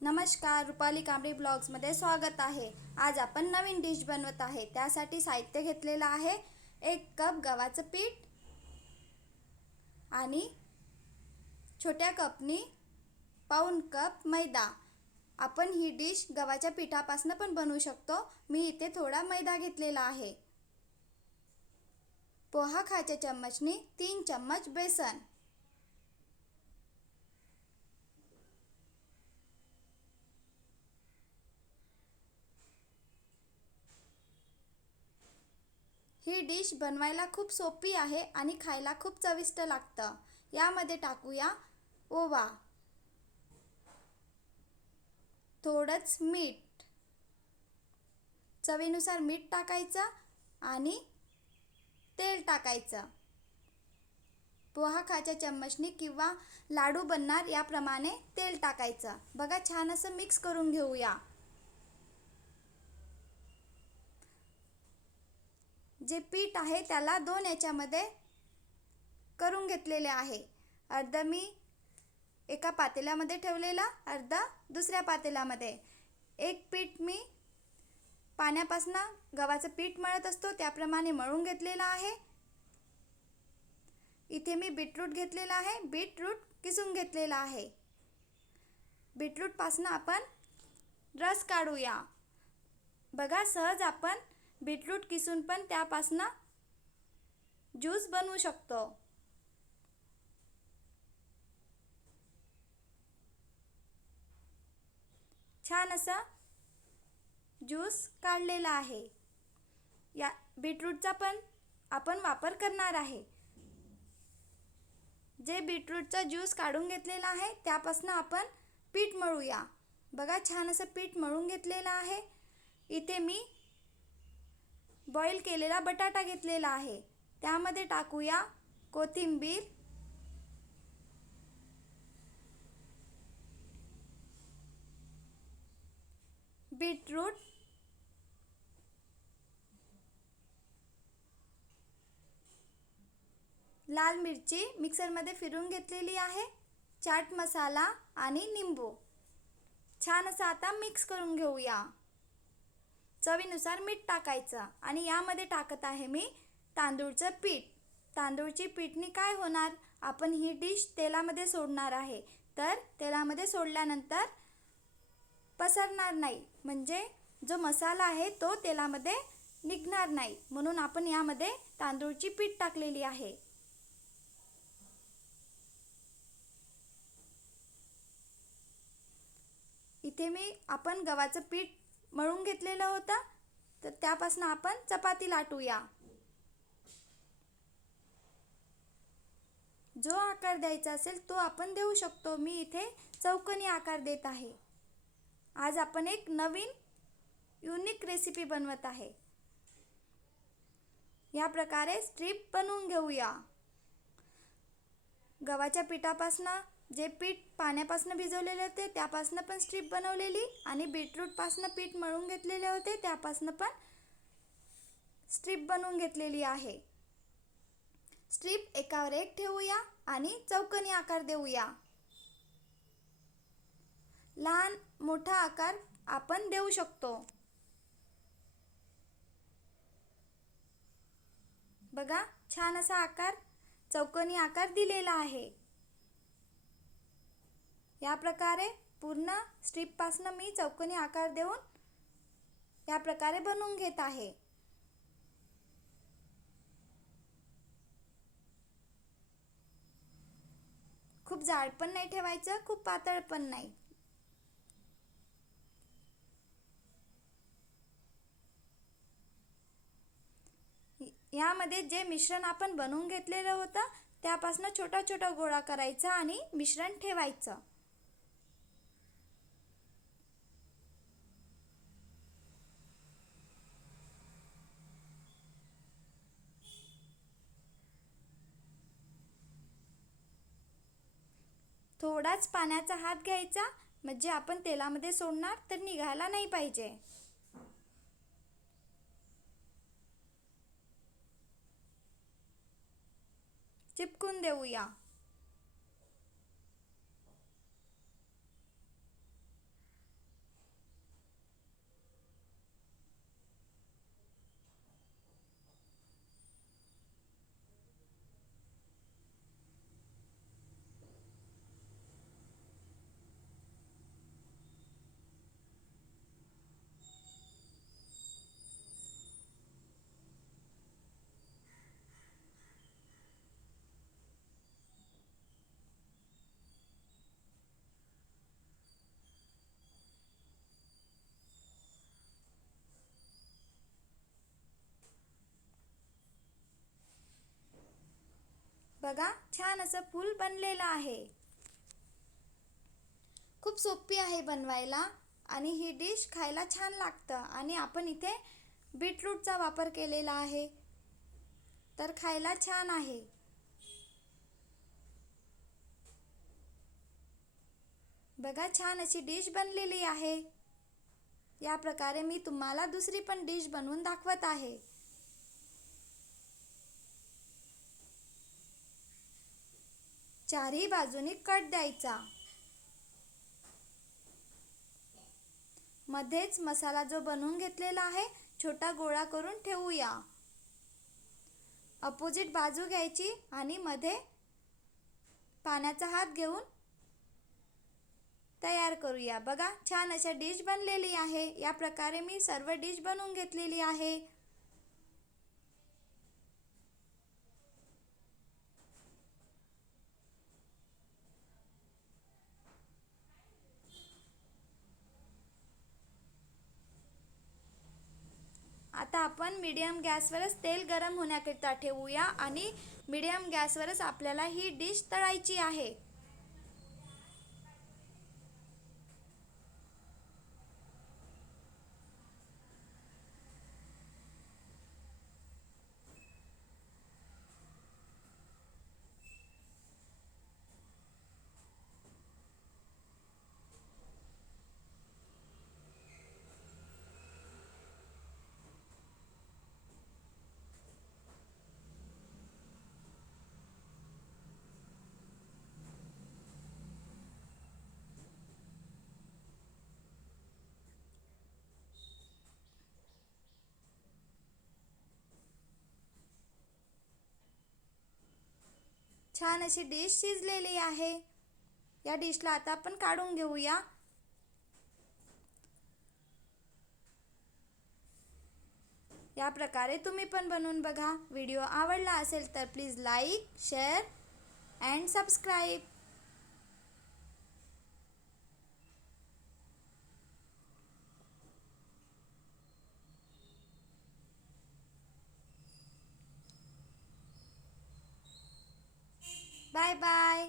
नमस्कार, रुपाली कांबळे ब्लॉग्समध्ये स्वागत आहे। आज आपण नवीन डिश बनवत आहे। त्यासाठी साहित्य घेतलेलं आहे 1 कप गव्हाचं पीठ आणि छोट्या कपनी पाऊण कप मैदा। आपण ही डिश गव्हाच्या पिठापासून पण बनवू शकतो। मी इथे थोडा मैदा घेतलेला आहे। पोहा खायच्या चम्मचनी 3 चम्मच बेसन, ही डिश बनवायला खूप सोपी आहे आणि खायला खूप चविष्ट लागतं। यामध्ये टाकूया ओवा, थोडंच मीठ, चवीनुसार मीठ टाकायचं आणि तेल टाकायचं। पोहा खायच्या चम्मचनी किंवा लाडू बनणार याप्रमाणे तेल टाकायचं। बघा, छान असं मिक्स करून घेऊया। जे पीठ आहे त्याला 2 याच्यामध्ये करून घेतलेले आहे। अर्ध मी एका पातेल्यामध्ये ठेवलेला, अर्ध दुसऱ्या पातेल्यामध्ये। एक पीठ मी पाण्यापासून गव्हाचं पीठ मळत असतो त्याप्रमाणे मळून घेतलेला आहे। इथे मी बीटरूट घेतलेला आहे, बीटरूट किसून घेतलेला आहे। बीटरूट पासून आपण रस काढूया। बघा, सहज आपण बीटरूट किसून पण त्यापासून ज्यूस बनवू शकतो। छान असा ज्यूस काढलेला आहे। या बीटरूटचा पण आपण वापर करणार आहे। जे बीटरूटचा ज्यूस काढून घेतलेला आहे त्यापासून आपण पीठ मळूया। बघा, छान असं पीठ मळून घेतलेलं आहे। इथे मी बॉईल केलेला बटाटा घेतलेला आहे। त्यामध्ये टाकूया कोथिंबीर, बीटरूट, लाल मिरची मिक्सरमध्ये फिरून घेतलेली आहे, चाट मसाला आणि लिंबू। छान असं आता मिक्स करून घेऊया। चवीनुसार मीठ टाकायचं आणि यामध्ये टाकत आहे मी तांदूळचं पीठ। तांदूळची पीठनी काय होणार, आपण ही डिश तेलामध्ये सोडणार आहे, तर तेलामध्ये सोडल्यानंतर पसरणार नाही, म्हणजे जो मसाला आहे तो तेलामध्ये निघणार नाही, म्हणून आपण यामध्ये तांदूळची पीठ टाकलेली आहे। इथे मी आपण गव्हाचं पीठ मळून घेतलेलं होतं, तर त्यापासून आपण चपाती लाटूया। जो आकार द्यायचा असेल तो आपण देऊ शकतो। मी इथे चौकोनी आकार देत आहे। आज आपण एक नवीन युनिक रेसिपी बनवत आहे। या प्रकारे स्ट्रिप बनवून घेऊया। गव्हाच्या पिठापासून जे पीठ पाण्यापासून भिजवलेले होते त्यापासून पण स्ट्रिप बनवलेली आणि बीटरूट पासून पीठ मळून घेतलेले होते त्यापासून पण स्ट्रिप बनवून घेतलेली आहे। स्ट्रिप एकावर एक ठेवूया आणि चौकोनी आकार देऊया। लहान मोठा आकार आपण देऊ शकतो। बघा, छान असा आकार चौकोनी आकार दिलेला आहे। या प्रकारे पूर्ण स्ट्रिप पासून मी चौकोनी आकार देऊन या प्रकारे बनवून घेत आहे। खूप जाड पण नाही ठेवायचं, खूप पातळ पण नाही। यामध्ये जे मिश्रण आपण बनवून घेतलेलं होतं त्यापासून छोटा छोटा गोळा करायचा आणि मिश्रण ठेवायचं। थोडाच पाण्याचा हात घ्यायचा, म्हणजे आपण तेलामध्ये सोडणार तर निघायला नाही पाहिजे। चिपकून देऊया। बघा छान असं फूल बनलेलं आहे. खूप सोपी आहे बनवायला आणि ही डिश खायला छान लागतं. आणि आपण इथे बीटरूटचा वापर केलेला आहे, तर खायला छान आहे. बघा छान अशी डिश बनलेली आहे. या प्रकारे मी तुम्हाला दुसरी पण डिश बनवून दाखवत आहे. चारही बाजूनी कट द्यायचा. मध्येच मसाला जो बनवून घेतलेला आहे छोटा गोळा करून ठेवूया. अपोजिट बाजू घ्यायची आणि मध्ये पाण्याचा हात घेऊन तयार करूया. बघा छान अशा डिश बनलेली आहे. या प्रकारे मी सर्व डिश बनवून घेतलेली आहे. आता आपण मीडियम गॅसवरच तेल गरम होण्याकरिता ठेवूया आणि मीडियम गॅसवरच आपल्याला ही डिश तळायची आहे. छान अशी डिश शिजलेली आहे. या डिशला आता आपण काढून घेऊया. या प्रकारे तुम्ही पण बनवून बघा. व्हिडिओ आवडला असेल तर please like, share and subscribe. Bye bye.